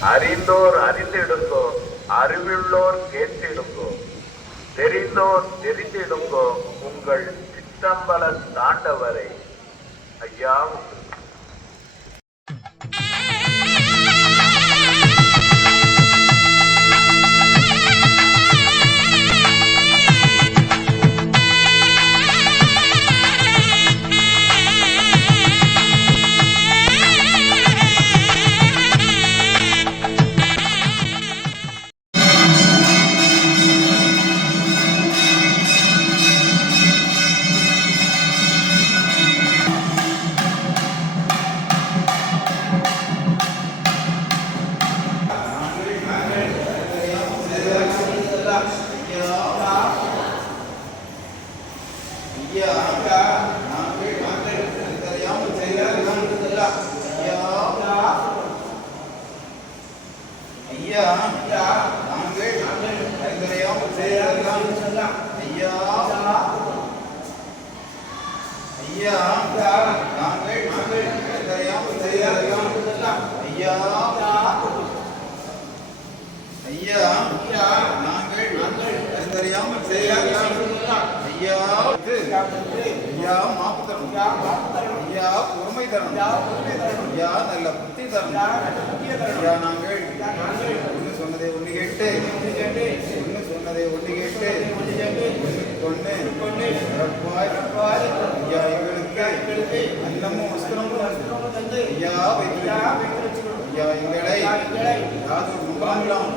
அறிந்தோர் அறிந்திடுங்கோ அறிவுள்ளோர் கேட்டிடுங்கோ. தெரிந்தோர் தெரிந்திடுங்கோ உங்கள் சித்தம்பல தாண்டவரை. ஐயா തരണം യാ നല്ല ബുദ്ധി തരണം യാ നാങ്കൾ ഒന്ന് சொன்னதை ஒன்று கேட்டு. ஒன்று சொன்னதை ஒன்று கேட்டு. பொண்ணு பொண்ணு ஐயா எங்களுக்கு அன்னமும் வஸ்திரமும் தந்து. ஐயா ஐயா எங்களை யாவது ஒரு முகாம் இல்லாமல்.